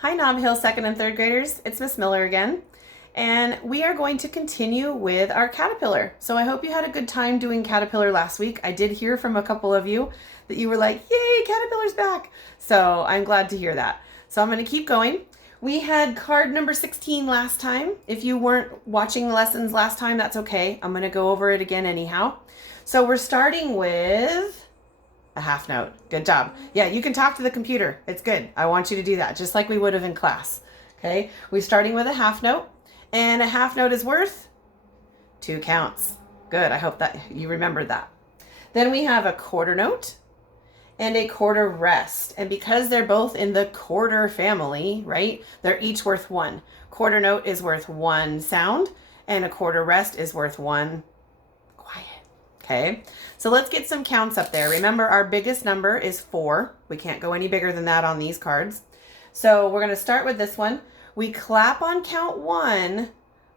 Hi Nob Hill second and third graders, it's Miss Miller again, and we are going to continue with our caterpillar. So I hope you had a good time doing caterpillar last week. I did hear from a couple of you that you were like, yay, caterpillar's back. So I'm glad to hear that. So I'm going to keep going. We had card number 16 last time. If you weren't watching the lessons last time, that's okay. I'm going to go over it again anyhow. So we're starting with a half note. Good job. Yeah, you can talk to the computer. It's good. I want you to do that, just like we would have in class. Okay, we're starting with a half note, and a half note is worth 2 counts. Good, I hope that you remembered that. Then we have a quarter note and a quarter rest. And because they're both in the quarter family, right, they're each worth 1. Quarter note is worth 1 sound, and a quarter rest is worth 1 quiet. Okay, so let's get some counts up there. Remember, our biggest number is 4. We can't go any bigger than that on these cards. So we're going to start with this one. We clap on count 1,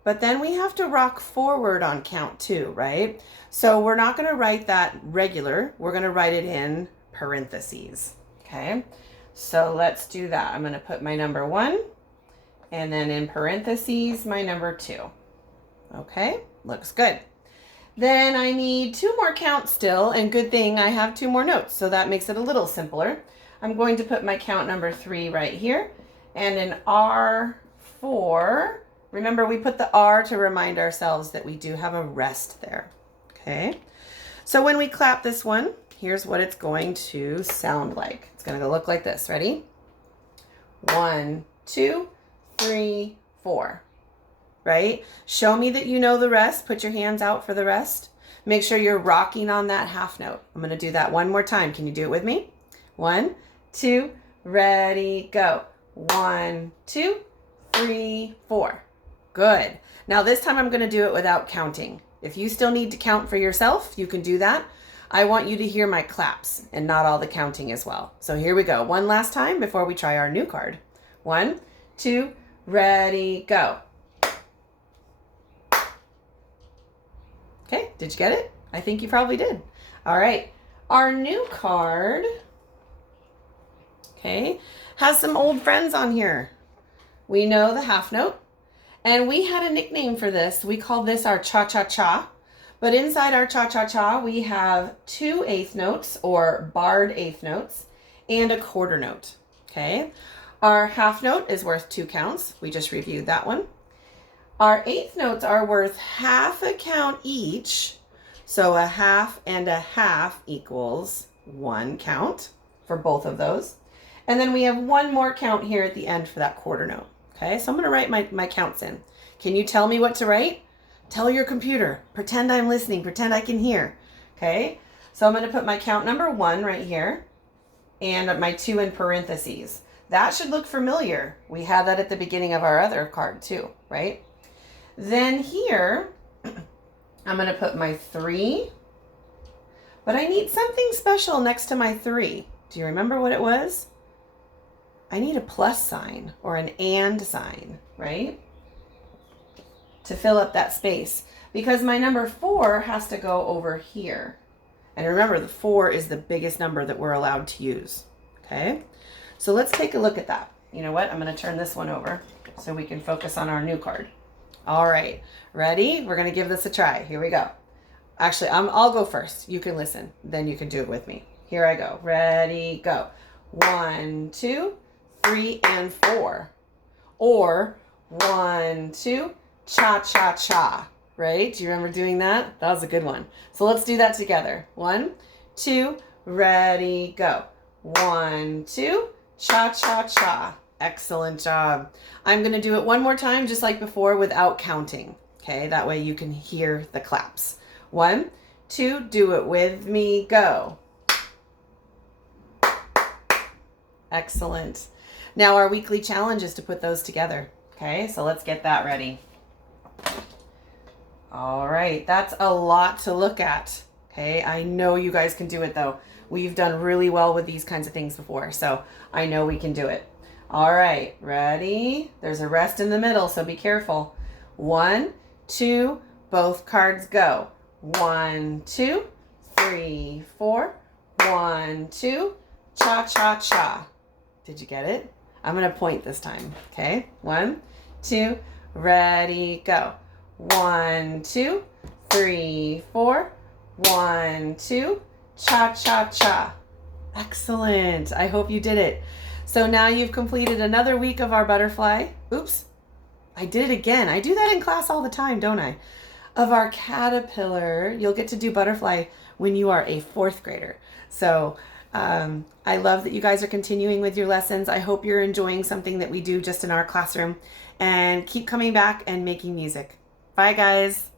but then we have to rock forward on count 2, right? So we're not going to write that regular. We're going to write it in parentheses. Okay, so let's do that. I'm going to put my number 1 and then in parentheses my number 2. Okay, looks good. Then I need 2 more counts still, and good thing I have 2 more notes, so that makes it a little simpler. I'm going to put my count number 3 right here, and in R4, remember we put the R to remind ourselves that we do have a rest there. Okay, so when we clap this one, here's what it's going to sound like. It's going to look like this. Ready? 1, 2, 3, 4. Right? Show me that you know the rest. Put your hands out for the rest. Make sure you're rocking on that half note. I'm going to do that one more time. Can you do it with me? 1, 2, ready, go. 1, 2, 3, 4. Good. Now this time I'm going to do it without counting. If you still need to count for yourself, you can do that. I want you to hear my claps and not all the counting as well. So here we go. One last time before we try our new card. 1, 2, ready, go. Okay, did you get it? I think you probably did. All right, our new card, okay, has some old friends on here. We know the half note, and we had a nickname for this. We called this our cha-cha-cha, but inside our cha-cha-cha, we have 2 eighth notes or barred eighth notes and a quarter note, okay? Our half note is worth 2 counts. We just reviewed that one. Our eighth notes are worth half a count each. So a half and a half equals 1 count for both of those. And then we have 1 more count here at the end for that quarter note. Okay, so I'm going to write my counts in. Can you tell me what to write? Tell your computer. Pretend I'm listening. Pretend I can hear. Okay, so I'm going to put my count number 1 right here and my 2 in parentheses. That should look familiar. We had that at the beginning of our other card too, right? Then here, I'm going to put my 3, but I need something special next to my 3. Do you remember what it was? I need a plus sign or an and sign, right? To fill up that space, because my number 4 has to go over here. And remember, the 4 is the biggest number that we're allowed to use, okay? So let's take a look at that. You know what? I'm going to turn this one over so we can focus on our new card. All right, ready? We're going to give this a try. Here we go. Actually, I'll go first. You can listen. Then you can do it with me. Here I go. Ready, go. 1, 2, 3, and 4. Or 1, 2, cha-cha-cha. Right? Do you remember doing that? That was a good one. So let's do that together. 1, 2, ready, go. 1, 2, cha-cha-cha. Excellent job. I'm going to do it one more time, just like before, without counting. Okay, that way you can hear the claps. 1, 2, do it with me, go. Excellent. Now our weekly challenge is to put those together. Okay, so let's get that ready. All right, that's a lot to look at. Okay, I know you guys can do it though. We've done really well with these kinds of things before, so I know we can do it. All right, ready? There's a rest in the middle, so be careful. 1, 2, both cards go. 1, 2, 3, 4. 1, 2, cha-cha-cha. Did you get it? I'm going to point this time. Okay. 1, 2, ready, go. 1, 2, 3, 4. 1, 2, cha, cha, cha. Excellent. I hope you did it. So now you've completed another week of our butterfly. Oops. I did it again. I do that in class all the time, don't I? Of our caterpillar. You'll get to do butterfly when you are a 4th grader. So I love that you guys are continuing with your lessons. I hope you're enjoying something that we do just in our classroom. And keep coming back and making music. Bye, guys.